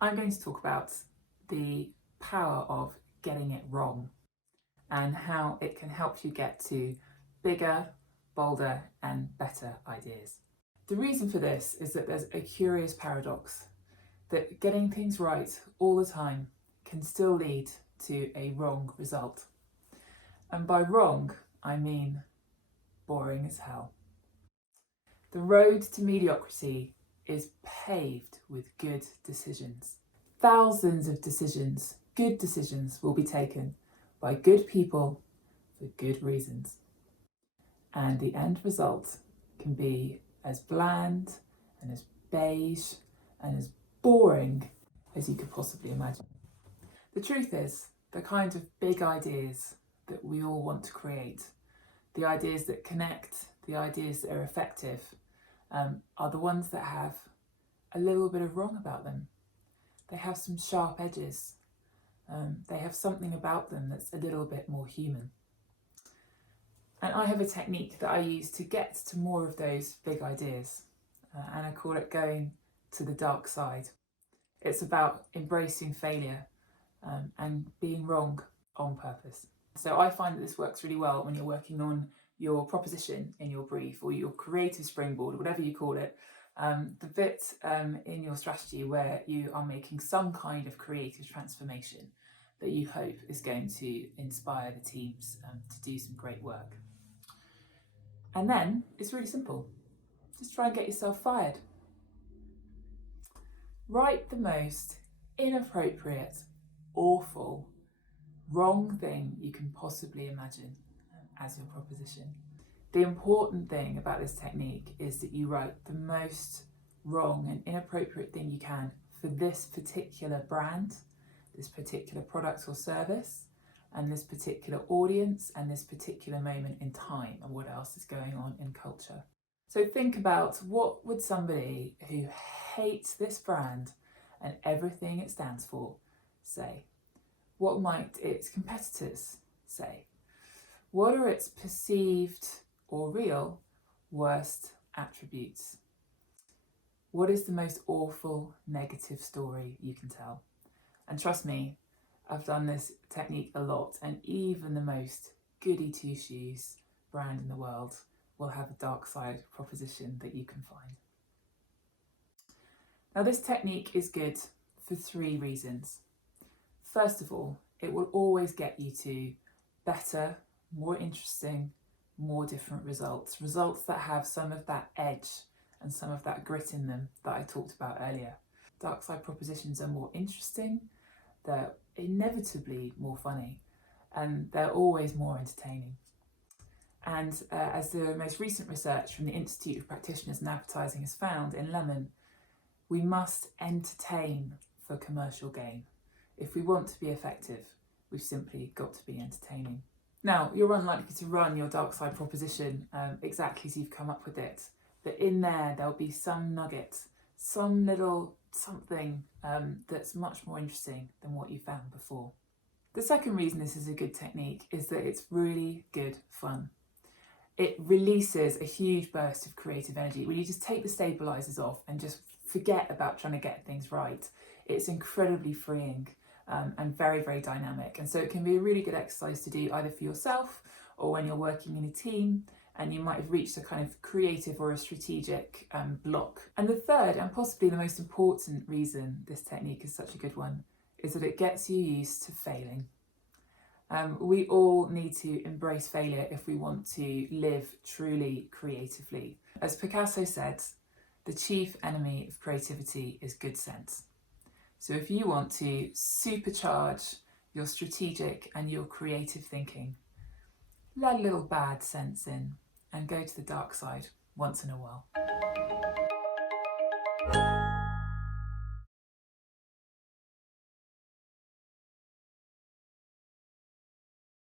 I'm going to talk about the power of getting it wrong and how it can help you get to bigger, bolder and better ideas. The reason for this is that there's a curious paradox that getting things right all the time can still lead to a wrong result. And by wrong, I mean boring as hell. The road to mediocrity is paved with good decisions. Thousands of decisions, good decisions, will be taken by good people for good reasons. And the end result can be as bland and as beige and as boring as you could possibly imagine. The truth is, the kind of big ideas that we all want to create, the ideas that connect, the ideas that are effective, are the ones that have a little bit of wrong about them. They have some sharp edges. They have something about them that's a little bit more human. And I have a technique that I use to get to more of those big ideas, and I call it going to the dark side. It's about embracing failure and being wrong on purpose. So I find that this works really well when you're working on your proposition in your brief or your creative springboard, or whatever you call it, the bit in your strategy where you are making some kind of creative transformation that you hope is going to inspire the teams to do some great work. And then it's really simple. Just try and get yourself fired. Write the most inappropriate, awful, wrong thing you can possibly imagine as your proposition. The important thing about this technique is that you write the most wrong and inappropriate thing you can for this particular brand, this particular product or service, and this particular audience and this particular moment in time and what else is going on in culture. So think about, what would somebody who hates this brand and everything it stands for say? What might its competitors say? What are its perceived or real worst attributes? What is the most awful negative story you can tell? And trust me, I've done this technique a lot, and even the most goody two-shoes brand in the world will have a dark side proposition that you can find. Now, this technique is good for 3 reasons. First of all, it will always get you to better, more interesting, more different results. Results that have some of that edge and some of that grit in them that I talked about earlier. Dark side propositions are more interesting, they're inevitably more funny, and they're always more entertaining. And as the most recent research from the Institute of Practitioners in Advertising has found in Lemon, we must entertain for commercial gain. If we want to be effective, we've simply got to be entertaining. Now, you're unlikely to run your dark side proposition exactly as you've come up with it, but in there'll be some nugget, some little something that's much more interesting than what you found before. The second reason this is a good technique is that it's really good fun. It releases a huge burst of creative energy. When you just take the stabilizers off and just forget about trying to get things right, it's incredibly freeing and very, very dynamic. And so it can be a really good exercise to do either for yourself or when you're working in a team and you might have reached a kind of creative or a strategic block. And the third, and possibly the most important reason this technique is such a good one, is that it gets you used to failing. We all need to embrace failure if we want to live truly creatively. As Picasso said, the chief enemy of creativity is good sense. So if you want to supercharge your strategic and your creative thinking, let a little bad sense in and go to the dark side once in a while.